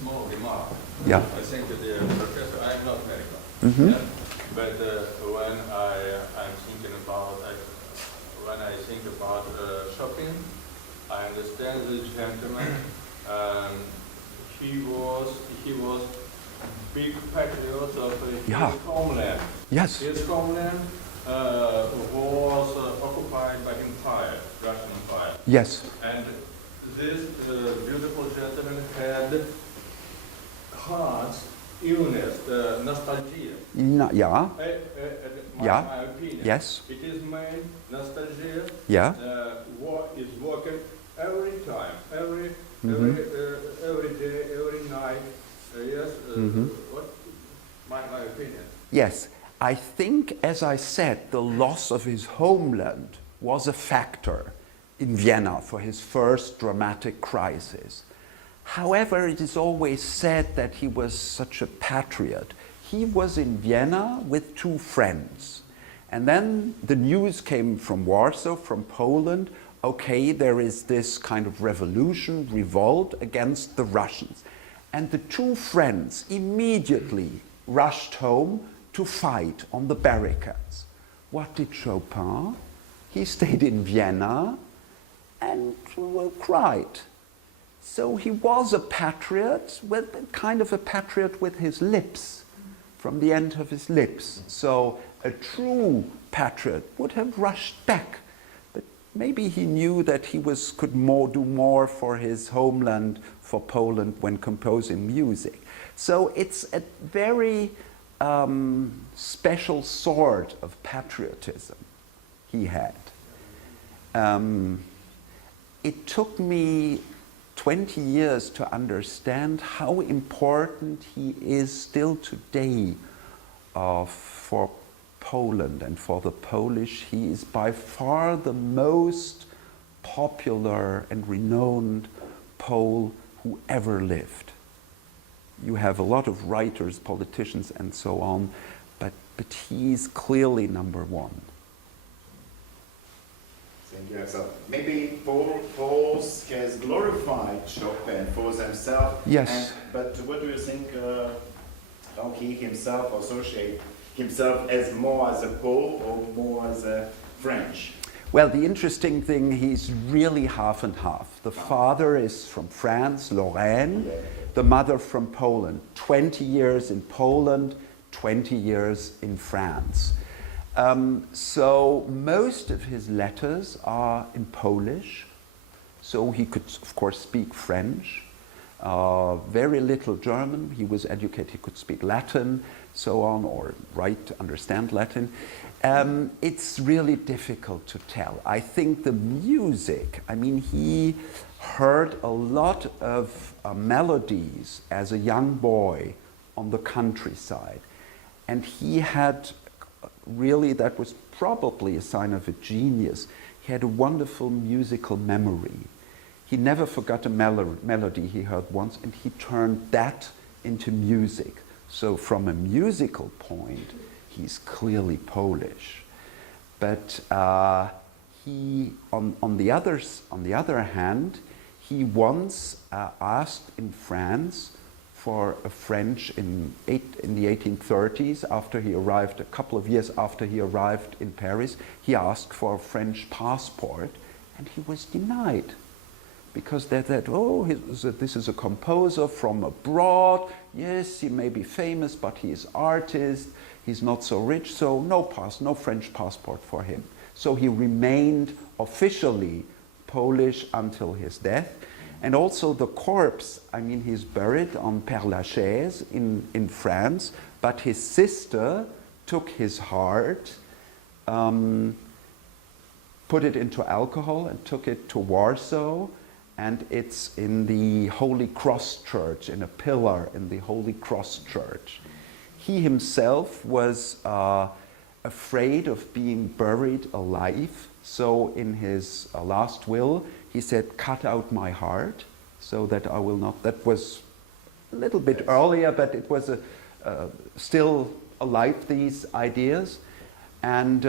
small remark. Yeah. I think that the professor, I am not medical, Mhm. yeah, but when I'm thinking about, when I think about Chopin, I understand this gentleman. He was big patriot of his Yeah. homeland. Yes. His homeland was occupied by Empire, Russian Empire. Yes. And this beautiful gentleman had heart illness, nostalgia. Yeah. Yeah. My opinion. Yes. It is main nostalgia. Yeah. Is working every time, every day, every night. Yes. What? My opinion. Yes. I think, as I said, the loss of his homeland was a factor in Vienna for his first dramatic crisis. However, it is always said that he was such a patriot. He was in Vienna with two friends. And then the news came from Warsaw, from Poland, okay, there is this kind of revolution, revolt against the Russians. And the two friends immediately rushed home to fight on the barricades. What did Chopin? He stayed in Vienna and cried. So he was a patriot, kind of a patriot with his lips, from the end of his lips. So a true patriot would have rushed back, but maybe he knew that he could do more for his homeland, for Poland, when composing music. So it's a very special sort of patriotism he had. It took me 20 years to understand how important he is still today for Poland and for the Polish. He is by far the most popular and renowned Pole who ever lived. You have a lot of writers, politicians, and so on, but he's clearly number one. Thank you. So maybe Paul has glorified Chopin for himself. Yes. But what do you think? How he himself associate himself as more as a Pole or more as a French? Well, the interesting thing, he's really half and half. The father is from France, Lorraine, the mother from Poland. 20 years in Poland, 20 years in France. So most of his letters are in Polish, so he could, of course, speak French. Very little German. He was educated, he could speak Latin, so on, or understand Latin. It's really difficult to tell. I think the music, he heard a lot of melodies as a young boy on the countryside. And he had really, that was probably a sign of a genius. He had a wonderful musical memory. He never forgot a melody he heard once, and he turned that into music. So from a musical point, he's clearly Polish. But he, on the other hand, he once asked in France for a French in the 1830s, after he arrived, a couple of years after he arrived in Paris, he asked for a French passport, and he was denied. Because they said, this is a composer from abroad. Yes, he may be famous, but he is artist. He's not so rich, so no French passport for him. So he remained officially Polish until his death. And also the corpse, he's buried on Père Lachaise in France, but his sister took his heart, put it into alcohol and took it to Warsaw, and it's in the Holy Cross Church, in a pillar in the Holy Cross Church. He himself was afraid of being buried alive, so in his last will, he said, "Cut out my heart, so that I will not." That was a little bit earlier, but it was still alive, these ideas. And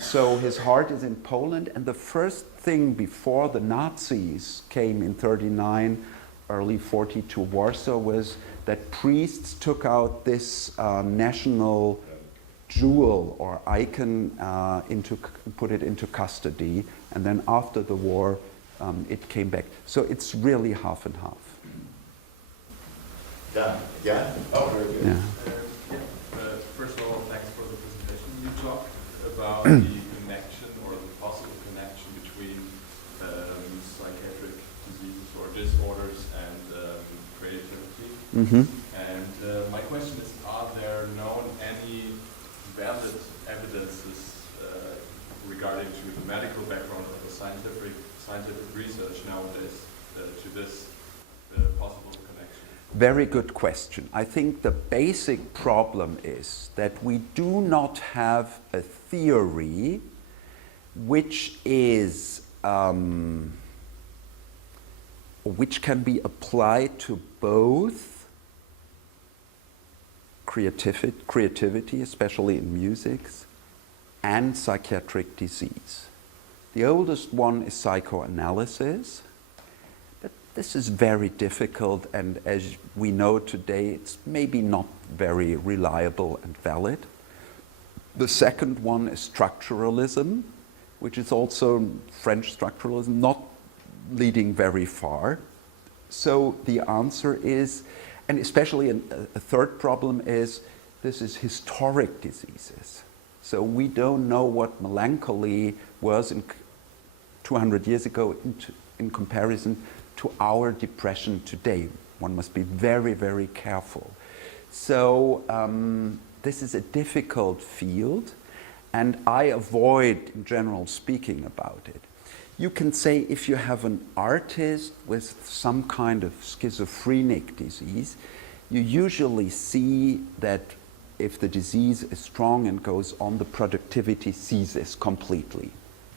so his heart is in Poland, and the first thing before the Nazis came in 39, early 40 to Warsaw was that priests took out this national jewel or icon, put it into custody, and then after the war it came back. So it's really half and half. Yeah? Oh, very good. Yeah. First of all, thanks for the presentation. You talked about the connection or the possible connection between psychiatric diseases or disorders and creativity. Mm-hmm. And my question is, are there known any valid evidences regarding to the medical background of the scientific research nowadays to this possible connection? Very good question. I think the basic problem is that we do not have a theory which is which can be applied to both creativity, especially in music, and psychiatric disease. The oldest one is psychoanalysis, but this is very difficult, and as we know today, it's maybe not very reliable and valid. The second one is structuralism, which is also French structuralism, not leading very far. So the answer is, and especially a third problem is, this is historic diseases. So we don't know what melancholy was 200 years ago in comparison to our depression today. One must be very, very careful. So this is a difficult field, and I avoid, in general, speaking about it. You can say if you have an artist with some kind of schizophrenic disease, you usually see that if the disease is strong and goes on, the productivity ceases completely.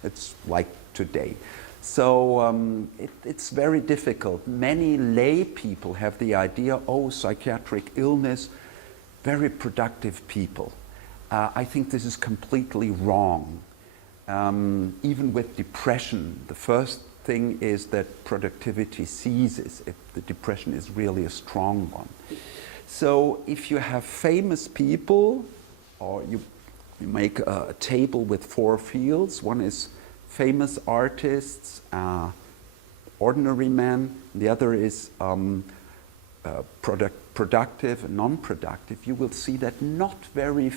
It's like today. So it's very difficult. Many lay people have the idea, oh, psychiatric illness, very productive people. I think this is completely wrong. Even with depression, the first thing is that productivity ceases if the depression is really a strong one. So if you have famous people, or you make a table with 4 fields, one is famous artists, ordinary men, the other is productive and non-productive, you will see that not very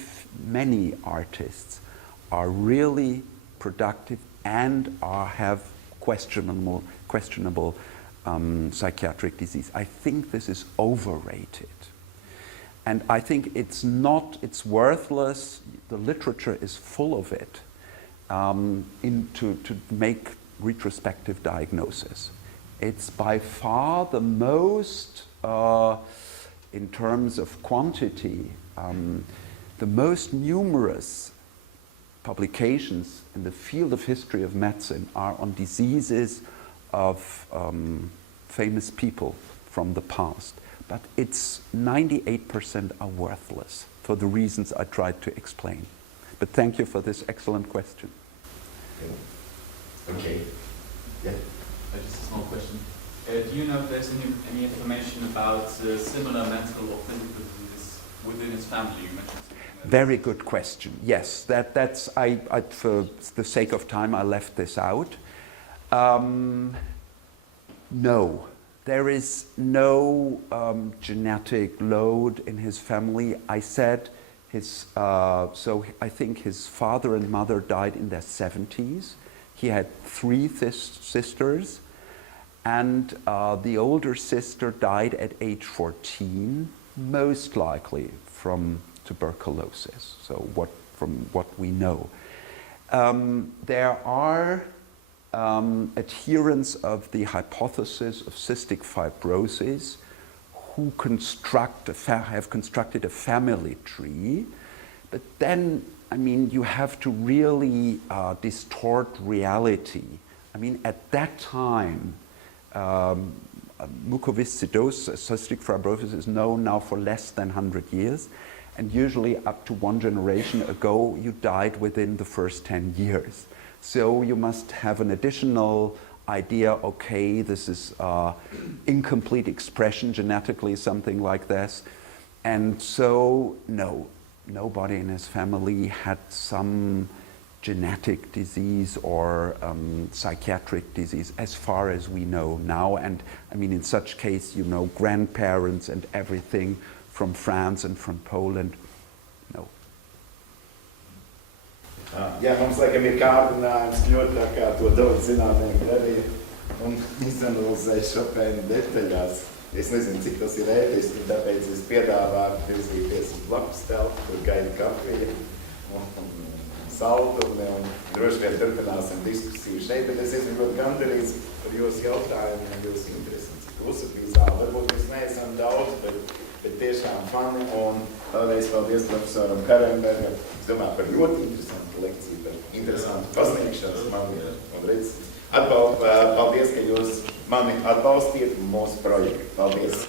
many artists are really productive and have questionable psychiatric disease. I think this is overrated. And I think it's worthless. The literature is full of it to make retrospective diagnosis. It's by far the most, in terms of quantity, the most numerous publications in the field of history of medicine are on diseases of famous people from the past. But it's 98% are worthless for the reasons I tried to explain. But thank you for this excellent question. Okay. Yeah. Just a small question. Do you know if there's any information about similar mental or physical diseases within his family? You mentioned something. Very good question. Yes, that's for the sake of time, I left this out. No. There is no genetic load in his family. I said so I think his father and mother died in their 70s. He had 3 sisters, and the older sister died at age 14, most likely from tuberculosis, so from what we know. There are adherents of the hypothesis of cystic fibrosis who have constructed a family tree, but then, I mean, you have to really distort reality. I mean, at that time, mucoviscidosis, cystic fibrosis, is known now for less than 100 years, and usually up to 1 generation ago, you died within the first 10 years. So you must have an additional idea, okay, this is incomplete expression genetically, something like this. And so, no, nobody in his family had some genetic disease or psychiatric disease, as far as we know now. And I mean, in such case, you know, grandparents and everything from France and from Poland, no. Jā, mums laikam ir kārdinājums ļoti tā kā to daudz zinātnieku darīja un izanalizēja Šopēnu detaļās. Es nezinu, cik tas ir ētiski, tāpēc es piedāvāju virzīties uz blakus telpu, kur gaida kafija un saldumi, un droši vien turpināsim diskusiju šeit, bet es esmu ļoti gandarīts par jūsu jautājumu un jūsu interesi. Uzsapīs zāli, varbūt mēs neesam daudz, bet tiešām fani, un vēlreiz paldies profesoram Karenbergam. Es domāju par ļoti interesantu lekciju, par interesantu pasniegšanas mani, un redz, paldies, ka jūs mani atbalstiet mūsu projektu. Paldies!